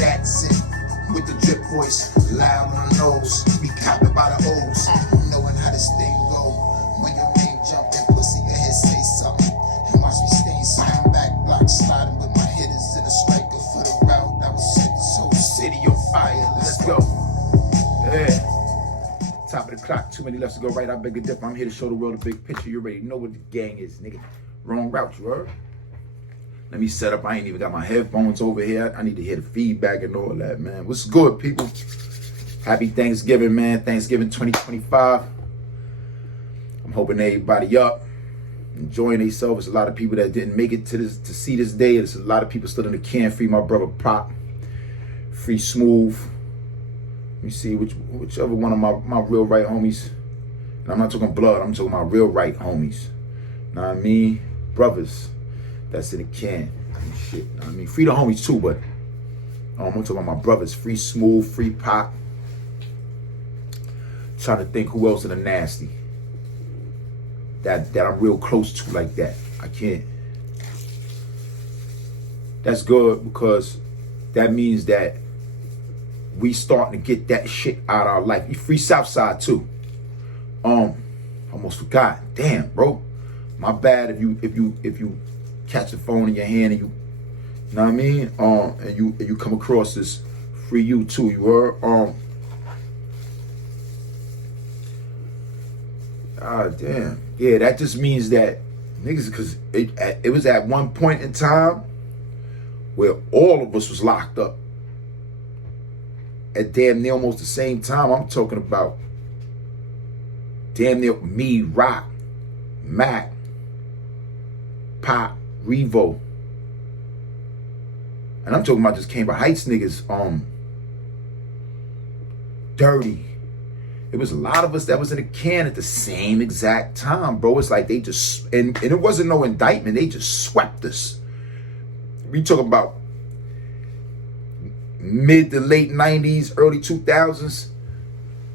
that's it. With the drip voice, loud on the nose. We copping by the O's. Knowing how this thing go. When your name jumping, pussy, your head say something. And watch me stain something. Back block sliding with my hitters in a striker for the route. I was set this whole city on fire. Let's go. Yeah. Top of the clock, too many left to go right. I beg a dip. I'm here to show the world a big picture. You already know what the gang is, nigga. Wrong route, you heard? Let me set up. I ain't even got my headphones over here. I need to hear the feedback and all that, man. What's good, people? Happy Thanksgiving, man. Thanksgiving 2025. I'm hoping everybody up, enjoying themselves. There's a lot of people that didn't make it to see this day. There's a lot of people still in the can. Free my brother Pop. Free Smooth. Let me see whichever one of my real right homies. And I'm not talking blood. I'm talking about real right homies. Know what I mean? Brothers. That's in the can. And shit. I mean, free the homies too, but I'm talking about my brothers. Free Smooth, free Pop. Trying to think who else in the nasty that I'm real close to like that. I can't. That's good because that means that we starting to get that shit out of our life. We free Southside too. Almost forgot. Damn, bro. My bad if you catch the phone in your hand and you know what I mean? And you come across this. Free you too, you heard? Damn. Yeah, that just means that niggas, because it was at one point in time where all of us was locked up at damn near almost the same time. I'm talking about damn near me, Rock, Mac, Pop, Revo. And I'm talking about just Cambridge Heights niggas, Dirty. It was a lot of us that was in a can at the same exact time, bro. It's like they just, and it wasn't no indictment. They just swept us. We talking about mid to late 90s, early 2000s.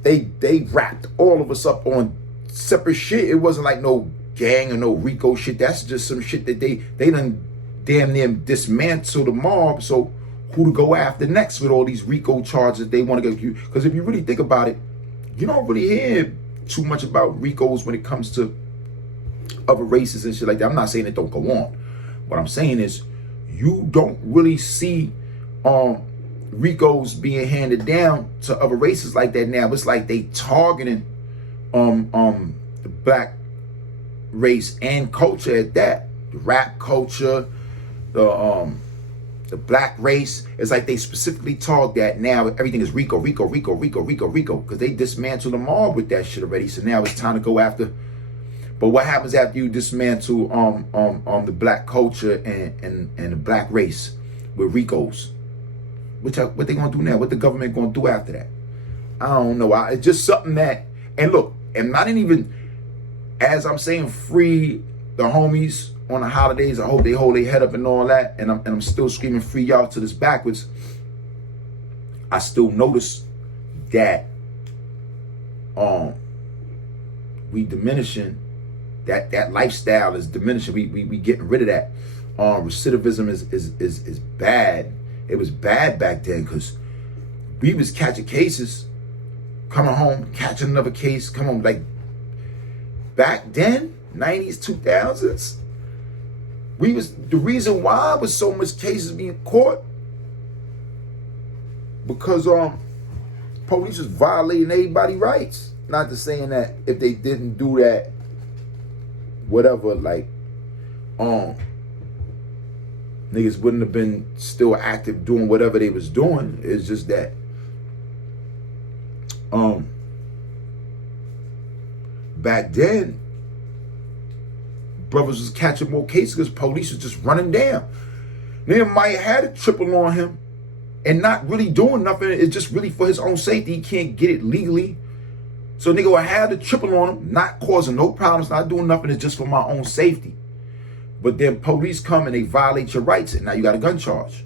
They wrapped all of us up on separate shit. It wasn't like no gang or no RICO shit. That's just some shit that they done damn near dismantled the mob. So who to go after next with all these RICO charges they want to get you? Because if you really think about it, you don't really hear too much about RICOs when it comes to other races and shit like that. I'm not saying it don't go on. What I'm saying is you don't really see RICOs being handed down to other races like that now. It's like they targeting the black race and culture at that. The rap culture, the black race. It's like they specifically target that now. Everything is RICO, because they dismantled the mob with that shit already. So now it's time to go after. But what happens after you dismantle the black culture and the black race with RICOs? What they gonna do now? What the government gonna do after that? I don't know. It's just something that, and look, and not even, as I'm saying, free the homies on the holidays. I hope they hold their head up and all that. And I'm still screaming free y'all to this backwards. I still notice that we diminishing that lifestyle is diminishing. We getting rid of that. Recidivism is bad. It was bad back then because we was catching cases, coming home, catching another case, come on, like back then, 90s, 2000s. The reason why was so much cases being caught because police was violating everybody's rights. Not to saying that if they didn't do that, whatever, like niggas wouldn't have been still active doing whatever they was doing. It's just that back then brothers was catching more cases because police was just running down. Nigga might have had a triple on him and not really doing nothing. It's just really for his own safety. He can't get it legally. So nigga will have the triple on him, not causing no problems, not doing nothing. It's just for my own safety. But then police come and they violate your rights, and now you got a gun charge.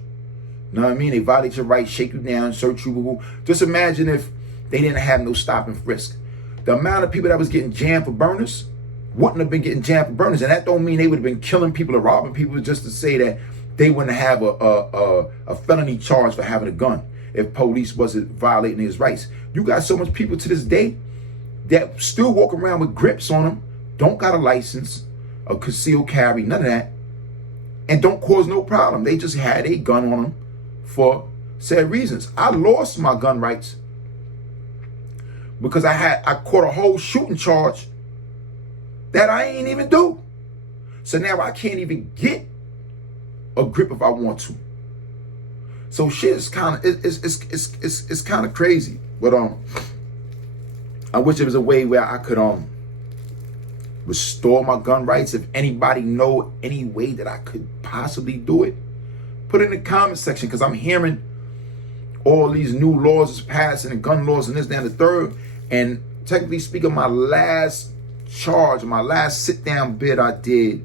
You know what I mean? They violate your rights, shake you down, search you. Just imagine if they didn't have no stop and frisk. The amount of people that was getting jammed for burners wouldn't have been getting jammed for burners. And that don't mean they would have been killing people or robbing people, just to say that they wouldn't have a felony charge for having a gun if police wasn't violating his rights. You got so much people to this day that still walk around with grips on them, don't got a license, a concealed carry, none of that, and don't cause no problem. They just had a gun on them for said reasons. I lost my gun rights because I caught a whole shooting charge that I ain't even do. So now I can't even get a grip if I want to. So shit is kind of it's kind of crazy. But I wish there was a way where I could restore my gun rights. If anybody know any way that I could possibly do it, put it in the comment section, because I'm hearing all these new laws is passing and gun laws and this, that, and the third. And technically speaking, my last charge, my last sit down bid I did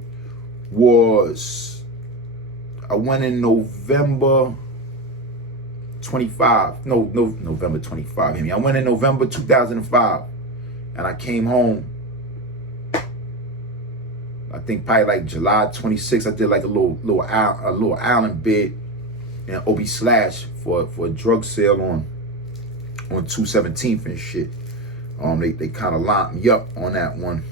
was, I went in November 25. No, November 25. I went in November 2005, and I came home, I think probably like July 26th. I did like a little island bid in OB Slash for a drug sale on 217th and shit. They kind of lined me up on that one.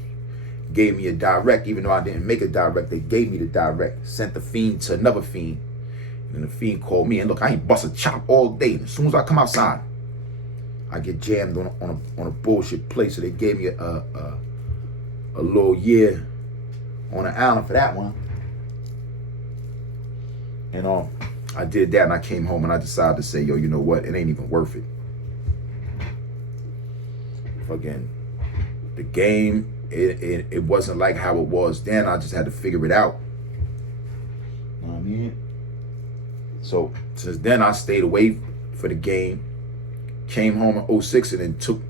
Gave me a direct, even though I didn't make a direct. They gave me the direct. Sent the fiend to another fiend, and the fiend called me. And look, I ain't bust a chop all day. And as soon as I come outside, I get jammed on a bullshit place. So they gave me a little year on the island for that one. And I did that, and I came home and I decided to say, yo, you know what? It ain't even worth it. Fucking the game, it wasn't like how it was then. I just had to figure it out. You know what I mean? So since then, I stayed away for the game. Came home in 06 and then took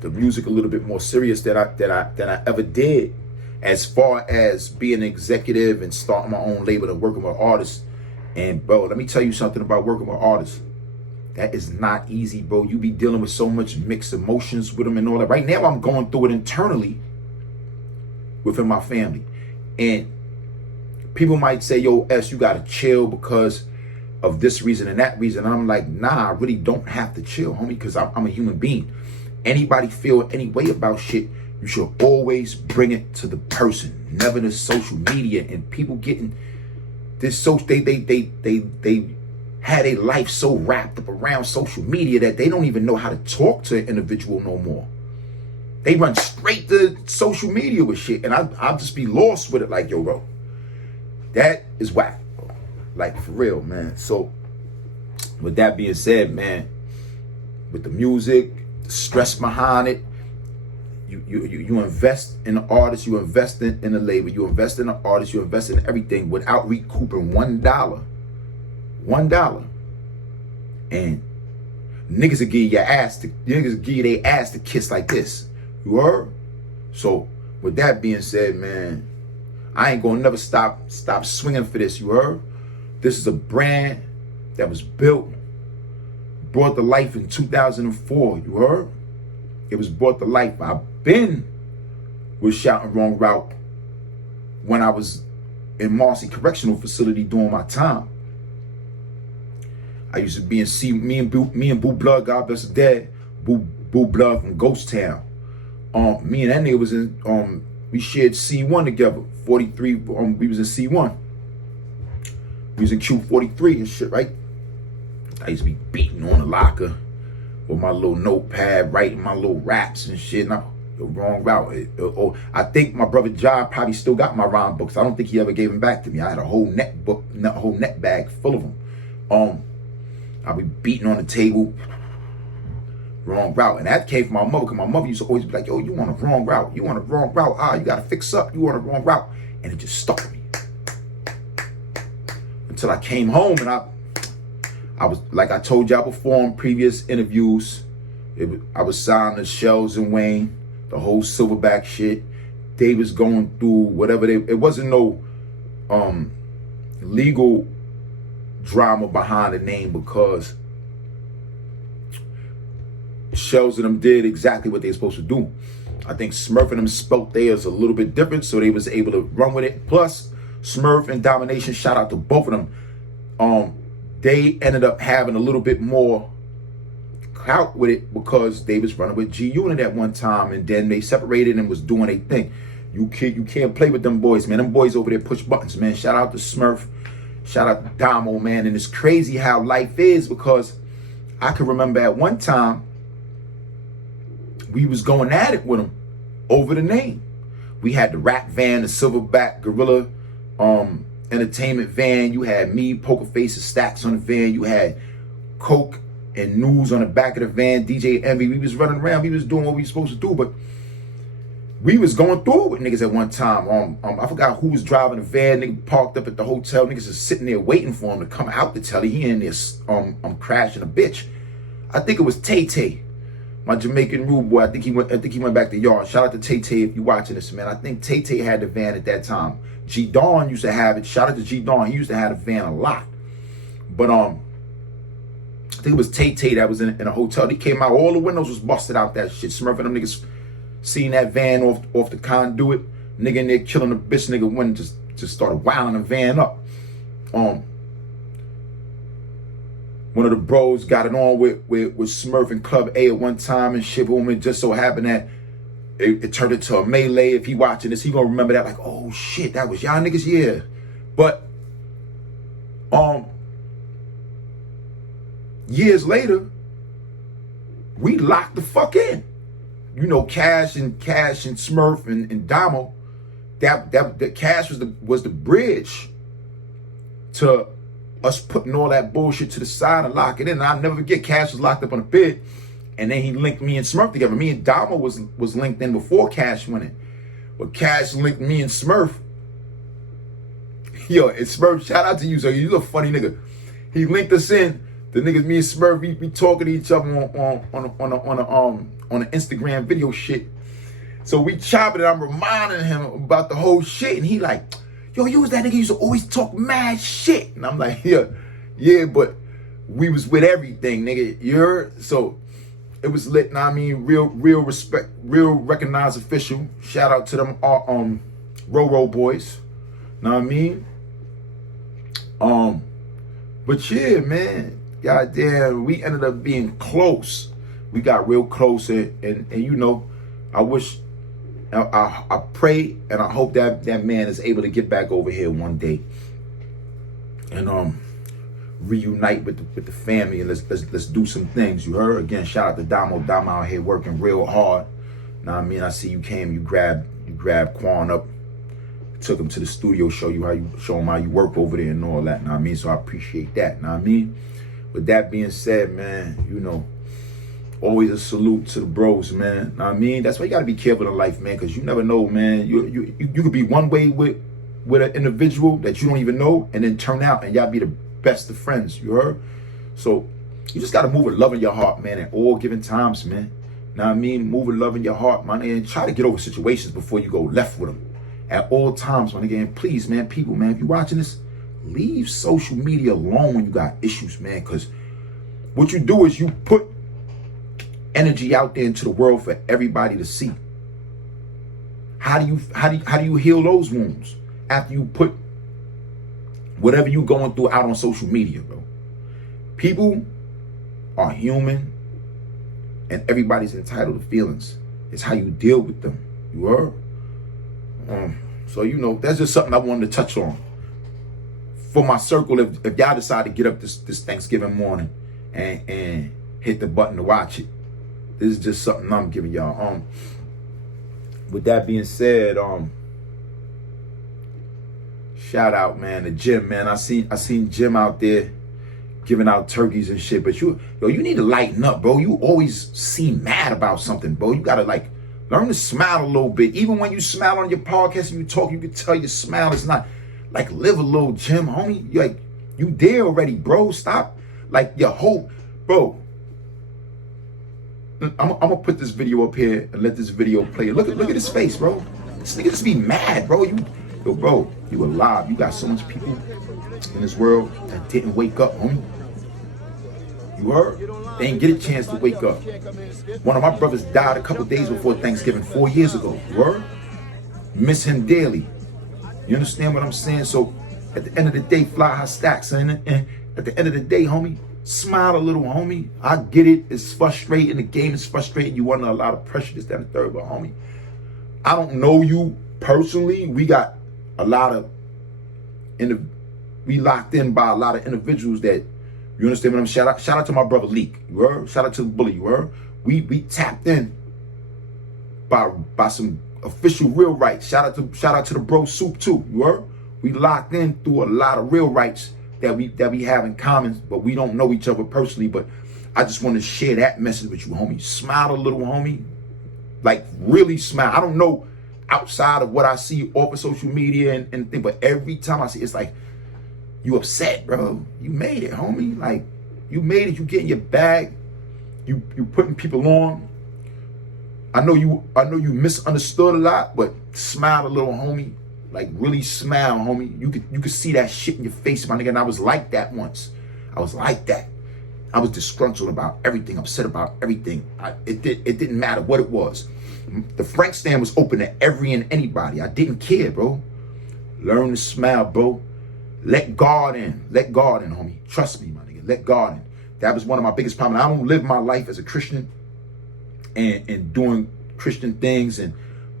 the music a little bit more serious than I ever did, as far as being an executive and starting my own label and working with artists. And bro, let me tell you something about working with artists. That is not easy, bro. You be dealing with so much mixed emotions with them and all that. Right now, I'm going through it internally within my family. And people might say, yo, S, you gotta chill because of this reason and that reason. And I'm like, nah, I really don't have to chill, homie, because I'm a human being. Anybody feel any way about shit, you should always bring it to the person, never to social media. And people getting this, so they had a life so wrapped up around social media that they don't even know how to talk to an individual no more. They run straight to social media with shit, and I'll just be lost with it. Like, yo, bro, that is whack, bro. Like, for real, man. So with that being said, man, with the music, the stress behind it, you invest in the artist, you invest in the label, you invest in the artist, you invest in everything without recouping $1. $1. And niggas will give you their ass to kiss like this. You heard? So with that being said, man, I ain't gonna never stop swinging for this. You heard? This is a brand that was built, brought to life in 2004. You heard? It was brought to life. I've been with Shouting Wrong Route when I was in Marcy Correctional Facility doing my time. I used to be in me and Boo Blood, God bless his dad, Boo Blood from Ghost Town. Me and that nigga was in, we shared C1 together, 43, we was in C1. We was in Q43 and shit, right? I used to be beating on the locker with my little notepad, writing my little raps and shit. And the wrong route. I think my brother John probably still got my rhyme books. I don't think he ever gave them back to me. I had a whole net bag full of them. I'll be beating on the table, wrong route. And that came from my mother, because my mother used to always be like, yo, you want a wrong route. You want a wrong route. You got to fix up. You want a wrong route. And it just stuck with me. Until I came home and I was, like I told y'all before in previous interviews, I was signed to Shells and Wayne, the whole Silverback shit. They was going through whatever it wasn't no legal drama behind the name, because Shells and them did exactly what they were supposed to do. I think Smurf and them spoke theirs a little bit different, so they was able to run with it. Plus, Smurf and Domination, shout out to both of them. They ended up having a little bit more clout with it because they was running with G Unit at one time, and then they separated and was doing a thing. You can't play with them boys, man. Them boys over there push buttons, man. Shout out to Smurf. Shout out to Damo, man. And it's crazy how life is, because I can remember at one time we was going at it with them over the name. We had the rap van, the silverback gorilla entertainment van. You had me, Poker Face, and Stacks on the van. You had Coke and News on the back of the van, DJ Envy. We was running around. We was doing what we was supposed to do, but we was going through it with niggas at one time. I forgot who was driving the van. Nigga parked up at the hotel. Niggas is sitting there waiting for him to come out to tell he in there crashing a bitch. I think it was Tay Tay, my Jamaican rude boy. I think he went back to yard. Shout out to Tay Tay if you watching this, man. I think Tay Tay had the van at that time. G Dawn used to have it. Shout out to G Dawn. He used to have the van a lot. But I think it was Tay Tay that was in a hotel. He came out, all the windows was busted out, that shit. Smurfing them niggas seen that van off the conduit. Nigga in there killing the bitch. Nigga went and just started wilding the van up. One of the bros got it on with Smurf and Club A at one time and shit. Boom, it just so happened that it turned into a melee. If he watching this, he gonna remember that, like, oh shit, that was y'all niggas, yeah. But years later, we locked the fuck in. You know, Cash and Smurf and Damo. That Cash was the bridge to us putting all that bullshit to the side and locking it in. And I'll never forget, Cash was locked up on a bed, and then he linked me and Smurf together. Me and Damo was linked in before Cash went in. But Cash linked me and Smurf. Yo, and Smurf, shout out to you, so you're a funny nigga. He linked us in. The niggas, me and Smurf, we talking to each other on an Instagram video shit. So we chopping it. I'm reminding him about the whole shit, and he like, yo, you was that nigga used to always talk mad shit. And I'm like, yeah, but we was with everything, nigga. So it was lit. Now I mean, real respect, real recognized official. Shout out to them Roro boys. Know what I mean? But yeah, man. Goddamn, we ended up being close. We got real close, and you know, I wish, I pray and I hope that man is able to get back over here one day and reunite with the family, and let's do some things. You heard? Again, shout out to Damo out here working real hard. Now I mean, I see you came, you grabbed Quan up, took him to the studio, show him how you work over there and all that. Now I mean, so I appreciate that. Now I mean. With that being said, man, you know, always a salute to the bros, man. Know what I mean? That's why you gotta be careful in life, man, because you never know, man. You could be one way with an individual that you don't even know, and then turn out and y'all be the best of friends. You heard? So you just gotta move with love in your heart, man, at all given times, man. Know what I mean? Move with love in your heart, man, and try to get over situations before you go left with them. At all times, man. Again, please, man, people, man, if you're watching this, leave social media alone when you got issues, man, because what you do is you put energy out there into the world for everybody to see. How do you heal those wounds after you put whatever you going through out on social media, bro? People are human, and everybody's entitled to feelings. It's how you deal with them. You are. So you know, that's just something I wanted to touch on. For my circle, if y'all decide to get up this Thanksgiving morning and hit the button to watch it, this is just something I'm giving y'all. With that being said, shout out, man, to Jim, man. I seen Jim out there giving out turkeys and shit. But you need to lighten up, bro. You always seem mad about something, bro. You gotta like learn to smile a little bit. Even when you smile on your podcast and you talk, you can tell your smile is not. Like, live a little, Jim, homie. You there already, bro. Stop. Like, your whole, bro. I'm gonna put this video up here and let this video play. Look at his face, bro. This nigga just be mad, bro. Bro, you alive. You got so much people in this world that didn't wake up, homie. You heard? They didn't get a chance to wake up. One of my brothers died a couple days before Thanksgiving 4 years ago. You heard? Miss him daily. You understand what I'm saying? So at the end of the day, fly high stacks. And at the end of the day, homie, smile a little, homie. I get it. It's frustrating. The game is frustrating. You under a lot of pressure, this, that, and the third. But homie, I don't know you personally. We got a lot of we locked in by a lot of individuals that, you understand what I'm saying? Shout out to my brother Leak. You heard? Shout out to the Bully. You heard? We tapped in by some official real rights. Shout out to the bro Soup too. You heard? We locked in through a lot of real rights that we have in common, but we don't know each other personally. But I just want to share that message with you, homie. Smile a little, homie. Like, really smile. I don't know outside of what I see off of social media and thing, but every time I see it's like, you upset, bro. You made it, homie. Like, you made it. You getting your bag. You putting people on. I know you misunderstood a lot, but smile a little, homie. Like, really smile, homie. You could see that shit in your face, my nigga. And I was like that once. I was like that. I was disgruntled about everything, upset about everything. It didn't matter what it was. The Frank stand was open to every and anybody. I didn't care, bro. Learn to smile, bro. Let God in. Let God in, homie. Trust me, my nigga. Let God in. That was one of my biggest problems. I don't live my life as a Christian and doing Christian things.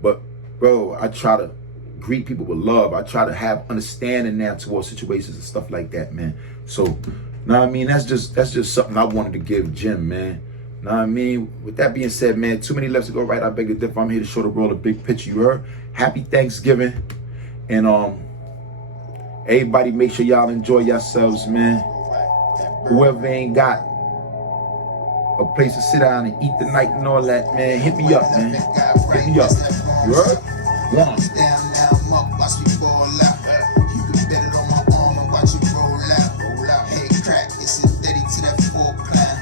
But, bro, I try to greet people with love. I try to have understanding now towards situations and stuff like that, man. So, know what I mean? That's just something I wanted to give Jim, man. Know what I mean? With that being said, man, too many lefts to go right. I beg to differ. I'm here to show the world a big picture. You heard? Happy Thanksgiving. And everybody make sure y'all enjoy yourselves, man. Whoever ain't got a place to sit down and eat the night and all that, man, hit me up, man. Hit me up. You heard? One. Watch me fall out. You can bet it on my arm and watch it roll out. Hey, crack, it's indebted to that 4 clown.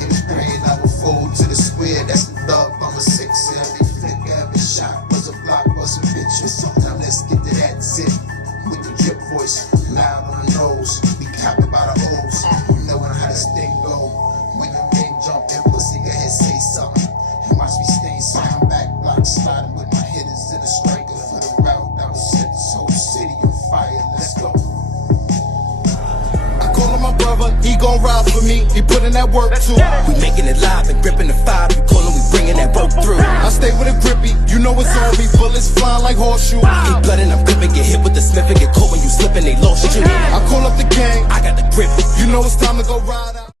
It was green, I would fold to the square. That's the thug, I'm a 6. Every flick, every shot was a block, was a picture. Now let's get to that zip. With the drip voice, loud on the nose. We copied by the O's. Knowing how this thing go. When your ring jump and pussy, go ahead, say something. And watch me stay sound back, block sliding with my hitters in the striker for the route. I was set this whole city on fire. Let's go. I call him my brother, he gon' ride for me. He put in that work too. We making it live and gripping the 5. You call him, we bringing that work through. I stay with a grippy, you know it's on me. Bullets flying like horseshoe. Keep blooding, I'm clipping, get hit with the smith and get caught when you slipping, they lost you. I call up the gang, I got the grip. you know it's time to go ride out.